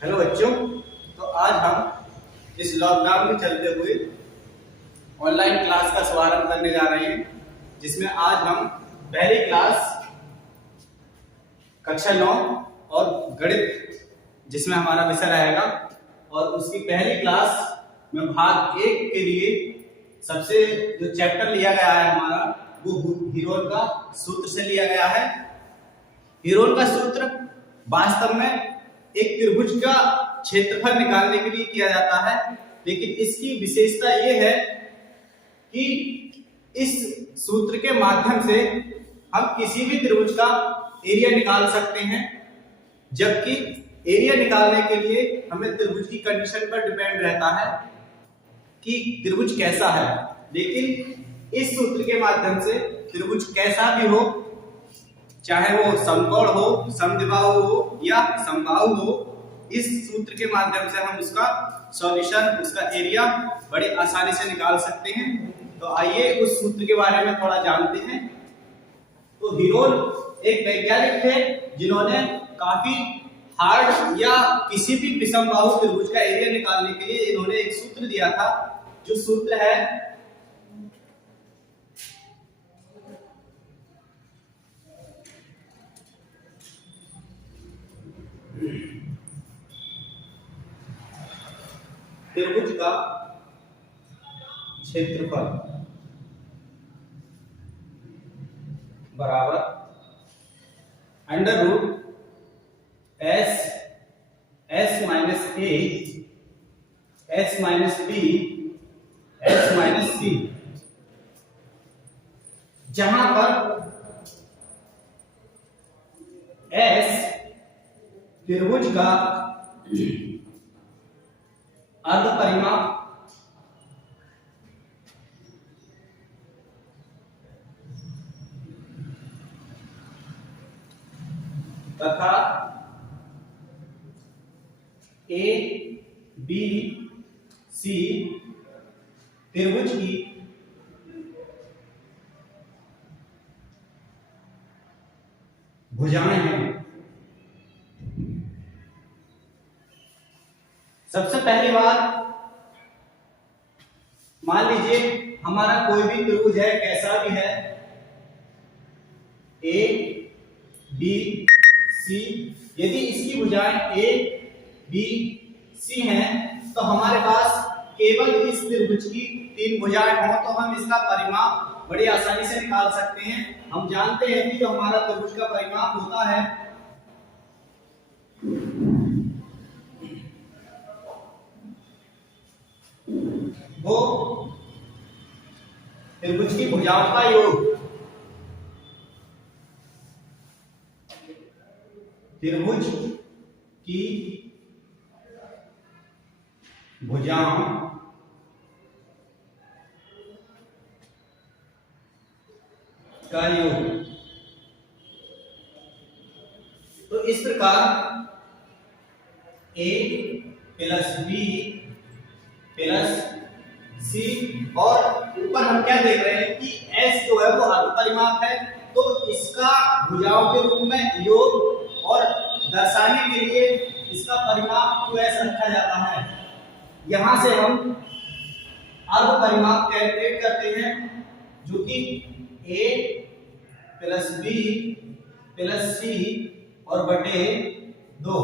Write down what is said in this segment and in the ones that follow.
Hello बच्चों। तो आज हम इस लॉकडाउन में चलते हुए ऑनलाइन क्लास का शुभारंभ करने जा रहे हैं, जिसमें आज हम पहली क्लास कक्षा 9 और गणित जिसमें हमारा विषय रहेगा, और उसकी पहली क्लास में भाग 1 के लिए सबसे जो चैप्टर लिया गया है हमारा, वो हीरोन का सूत्र से लिया गया है। हीरोन का सूत्र वास्तव में एक त्रिभुज का क्षेत्रफल निकालने के लिए किया जाता है, लेकिन इसकी विशेषता यह है कि इस सूत्र के माध्यम से हम किसी भी त्रिभुज का एरिया निकाल सकते हैं, जबकि एरिया निकालने के लिए हमें त्रिभुज की कंडीशन पर डिपेंड रहता है कि त्रिभुज कैसा है। लेकिन इस सूत्र के माध्यम से त्रिभुज कैसा भी हो, चाहे वो समकोण हो, समद्विबाहु हो या समबाहु हो, इस सूत्र के माध्यम से हम उसका सॉल्यूशन, उसका एरिया बड़ी आसानी से निकाल सकते हैं। तो आइए उस सूत्र के बारे में थोड़ा जानते हैं। तो हीरोन एक वैज्ञानिक थे जिन्होंने काफी हार्ड या किसी भी विषमबाहु त्रिभुज का एरिया निकालने के लिए इन्होंने एक सूत्र दिया था, जो सूत्र है त्रिभुज का क्षेत्रफल बराबर under root S minus A S minus B S minus C, जहां पर एस त्रिभुज का अर्ध परिमाप तथा ए बी सी त्रिभुज की भुजाएं हैं। सबसे पहली बात, मान लीजिए हमारा कोई भी त्रिभुज है, कैसा भी है, ए बी सी, यदि इसकी भुजाएं ए बी सी हैं, तो हमारे पास केवल इस त्रिभुज की 3 भुजाएं हों तो हम इसका परिमाप बड़ी आसानी से निकाल सकते हैं। हम जानते हैं कि जो हमारा त्रिभुज का परिमाप होता है वो त्रिभुज की भुजाओं का योग, त्रिभुज की भुजाओं का योग। तो इस प्रकार ए प्लस बी प्लस सी, और ऊपर हम क्या देख रहे हैं कि एस जो है वो अर्ध परिमाप है, तो इसका भुजाओं के रूप में योग, और दर्शाने के लिए इसका परिमाप 2s रखा जाता है। यहां से हम अर्ध परिमाप कैलकुलेट करते हैं, जो कि a प्लस बी प्लस सी और बटे 2।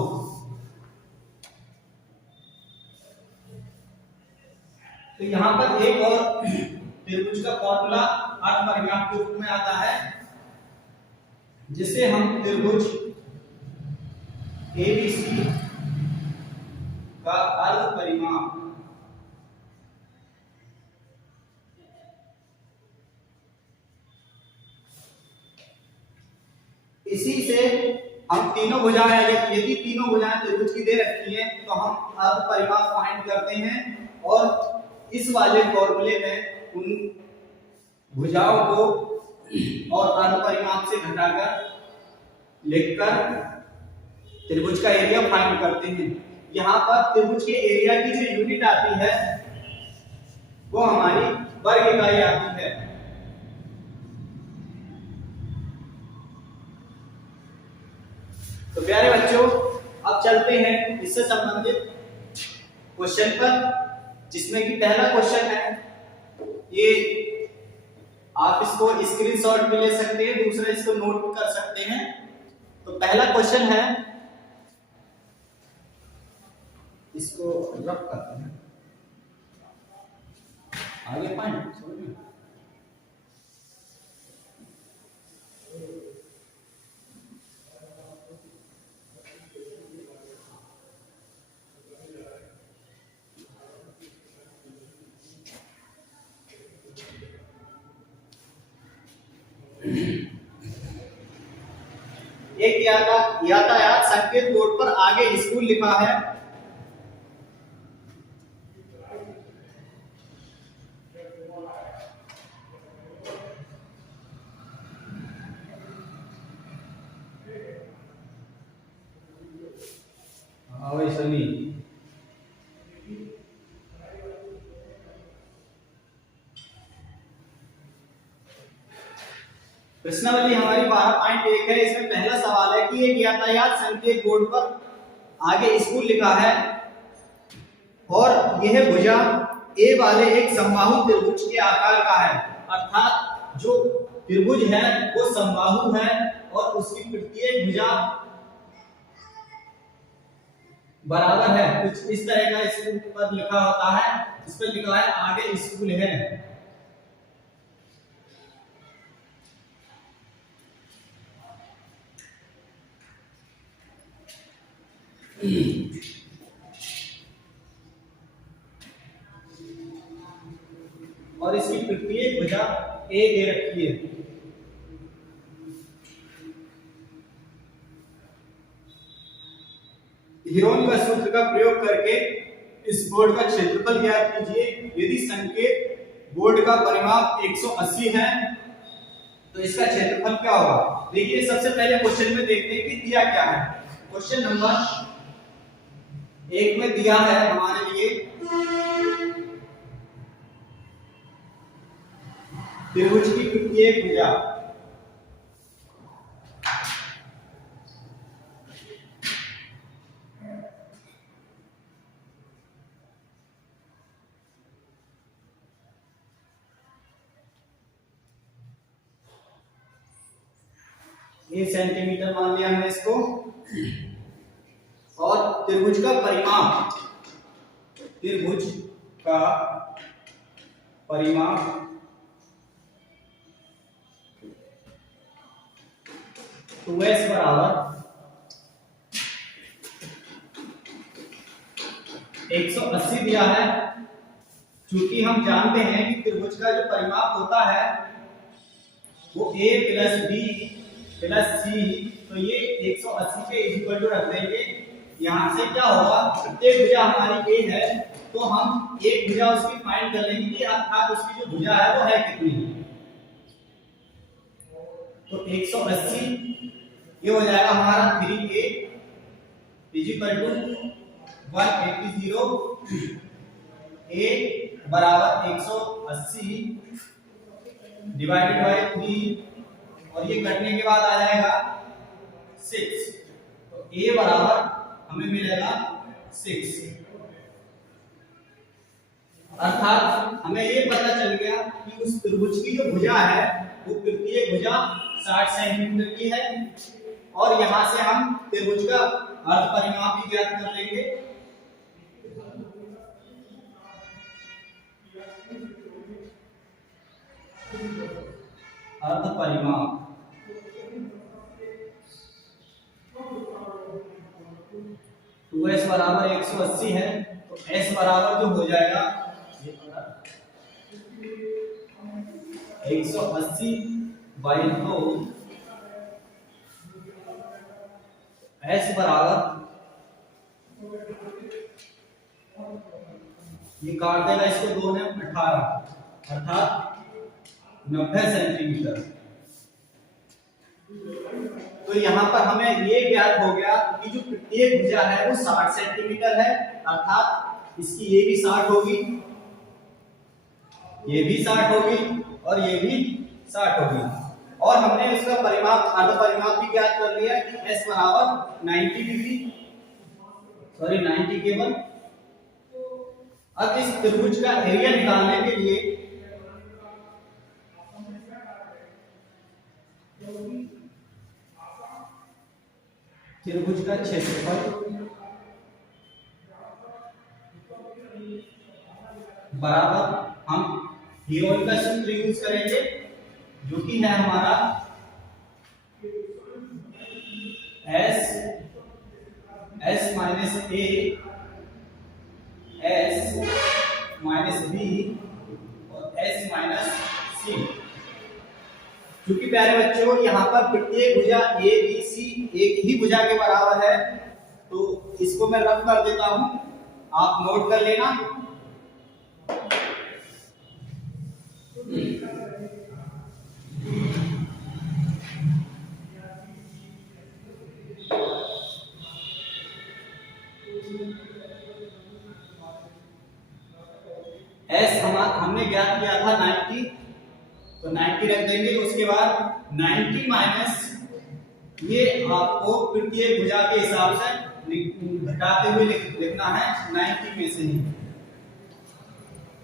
तो यहाँ पर एक और त्रिभुज का फॉर्मूला अर्ध परिमाप के रूप में आता है, जिसे हम त्रिभुज एबीसी का अर्ध परिमाप इसी से हम तीनों भुजाएं, यदि तीनों भुजाएं त्रिभुज की दे रखी हैं, तो हम अर्ध परिमाप फाइंड करते हैं, और इस वाले फॉर्मूले में उन भुजाओं को और अर्ध परिमाप से घटाकर लिखकर त्रिभुज का एरिया फाइंड करते हैं। यहाँ पर त्रिभुज के एरिया की जो यूनिट आती है वो हमारी वर्ग इकाई आती है। तो प्यारे बच्चों, अब चलते हैं इससे संबंधित क्वेश्चन पर, जिसमें कि पहला क्वेश्चन है, ये आप इसको स्क्रीनशॉट भी ले सकते हैं, दूसरा इसको नोट कर सकते हैं। तो पहला क्वेश्चन है, इसको रब करते हैं आगे पॉइंट समझ में। एक यातायात संकेत बोर्ड पर आगे स्कूल लिखा है। सनी प्रश्नावली हमारी 12.1 है। इसमें पहला सवाल है कि एक यातायात संकेत बोर्ड पर आगे स्कूल लिखा है और यह भुजा ए वाले एक समबाहु त्रिभुज के आकार का है, अर्थात जो त्रिभुज है वो समबाहु है और उसकी प्रत्येक भुजा बराबर है। कुछ इस तरह का इसके ऊपर लिखा होता है, इस पर लिखा है आगे स्कूल है। और इसकी प्रत्येक भुजा ए दे रखी है। हीरोन का सूत्र का प्रयोग करके इस बोर्ड का क्षेत्रफल ज्ञात कीजिए। यदि संकेत बोर्ड का परिमाप 180 है तो इसका क्षेत्रफल क्या होगा। देखिए सबसे पहले क्वेश्चन में देखते हैं कि दिया क्या है। क्वेश्चन नंबर 1 में दिया है हमारे लिए त्रिभुज की प्रत्येक भुजा ये सेंटीमीटर मान लिया हमने इसको, और त्रिभुज का परिमाप, त्रिभुज का परिमाप 2s बराबर 180 दिया है। चूंकि हम जानते हैं कि त्रिभुज का जो परिमाप होता है वो a प्लस b प्लस सी, तो ये 180 के इक्वल टू रख देंगे। यहाँ से क्या होगा, प्रत्येक भुजा हमारी a है तो हम एक भुजा उसकी फाइंड कर लेंगे कि अर्थात उसकी जो भुजा है वो है कितनी। तो 180 ये हो जाएगा हमारा 3a इक्वल टू 180। a बराबर 180 डिवाइडेड बाय 3, और ये कटने के बाद आ जाएगा 6। तो a बराबर हमें मिलेगा 6, अर्थात हमें ये पता चल गया कि उस त्रिभुज की जो भुजा है वो प्रत्येक भुजा 60 सेंटीमीटर की है। और यहां से हम त्रिभुज का अर्ध परिमाप भी ज्ञात कर लेंगे। अर्ध परिमाप 2s बराबर 180 है, तो s बराबर जो हो जाएगा 180 बाई 2, s बराबर ये काट देगा इसको 2 ने 18, अर्थात 90 सेंटीमीटर। तो यहाँ पर हमें ये ज्ञात हो गया कि जो प्रत्येक भुजा है वो 60 सेंटीमीटर है, अर्थात इसकी ये भी 60 होगी, ये भी 60 होगी और ये भी 60 होगी। और हमने इसका परिमाप, अर्ध परिमाप भी ज्ञात कर लिया कि s बराबर 90 डिग्री सॉरी 90 केवल। अब इस त्रिभुज का एरिया निकालने के लिए त्रिभुज का क्षेत्रफल बराबर हम हेरोल्ड का सूत्र यूज करेंगे, जो कि है हमारा S माइनस ए S माइनस बी और S माइनस सी। क्योंकि प्यारे बच्चों यहाँ पर प्रत्येक भुजा ए बी सी एक ही भुजा के बराबर है, तो इसको मैं रफ कर देता हूं, आप नोट कर लेना। एस हमने ज्ञात किया था 90, तो 90 रख देंगे। उसके बाद 90 माइनस ये आपको प्रत्येक भुजा के हिसाब से घटाते हुए लिखना है 90 में से ही।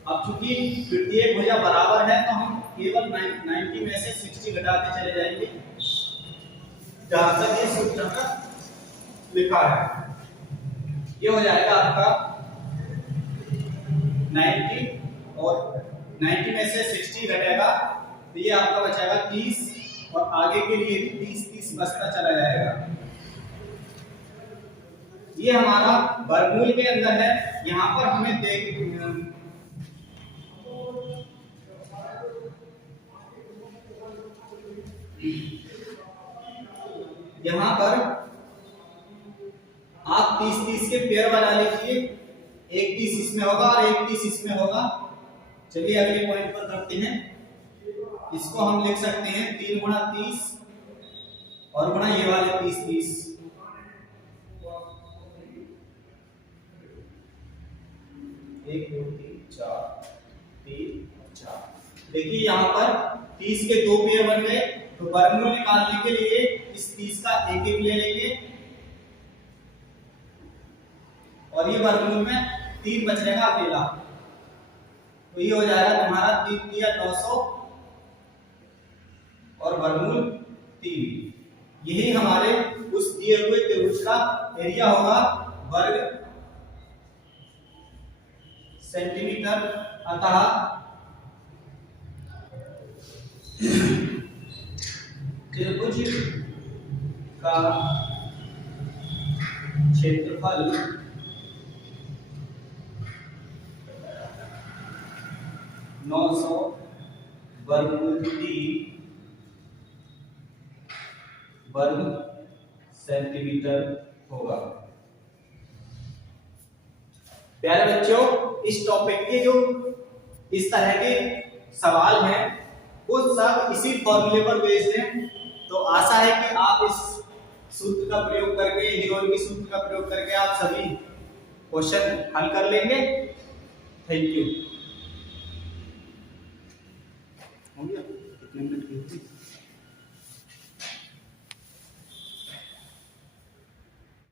अब चूंकि प्रत्येक भुजा बराबर है तो हम केवल 90 में से 60 घटाते चले जाएंगे, जहां तक ये सूत्र तक लिखा है। ये हो जाएगा आपका 90 और 90 में से 60 घटेगा तो ये आपका बचेगा 30, और आगे के लिए भी 30 बचता चला जाएगा। ये हमारा वर्गमूल के अंदर है। यहाँ पर हमें यहाँ पर आप 30 के पेयर बना लीजिए, एक 30 इसमें होगा और एक 30 इसमें होगा। चलिए अगले पॉइंट पर करते हैं। इसको हम लिख सकते हैं 3 गुणा 30 और गुणा ये वाले 30। 1 2 3 4 3 4। देखिए यहाँ पर 30 के 2 पेयर बन गए, तो वर्गमूल निकालने के लिए इस 30 का एक ले लेंगे और ये वर्गमूल में 3 बच जाएगा अकेला, तो ये हो जाएगा तुम्हारा 3 दिया 900 और वर्गमूल 3। यही हमारे उस दिए हुए त्रिभुज का एरिया होगा वर्ग सेंटीमीटर। अतः त्रिभुज का क्षेत्रफल 900 वर्गमूल 3 वर्ग सेंटीमीटर होगा। प्यारे बच्चों, इस टॉपिक के जो इस तरह के सवाल हैं वो सब इसी फॉर्मूले पर बेस्ड हैं, तो आशा है कि आप इस सूत्र का प्रयोग करके, हेरोल्ड के सूत्र का प्रयोग करके आप सभी क्वेश्चन हल कर लेंगे। Thank you. हो गया, कितने मिनट की?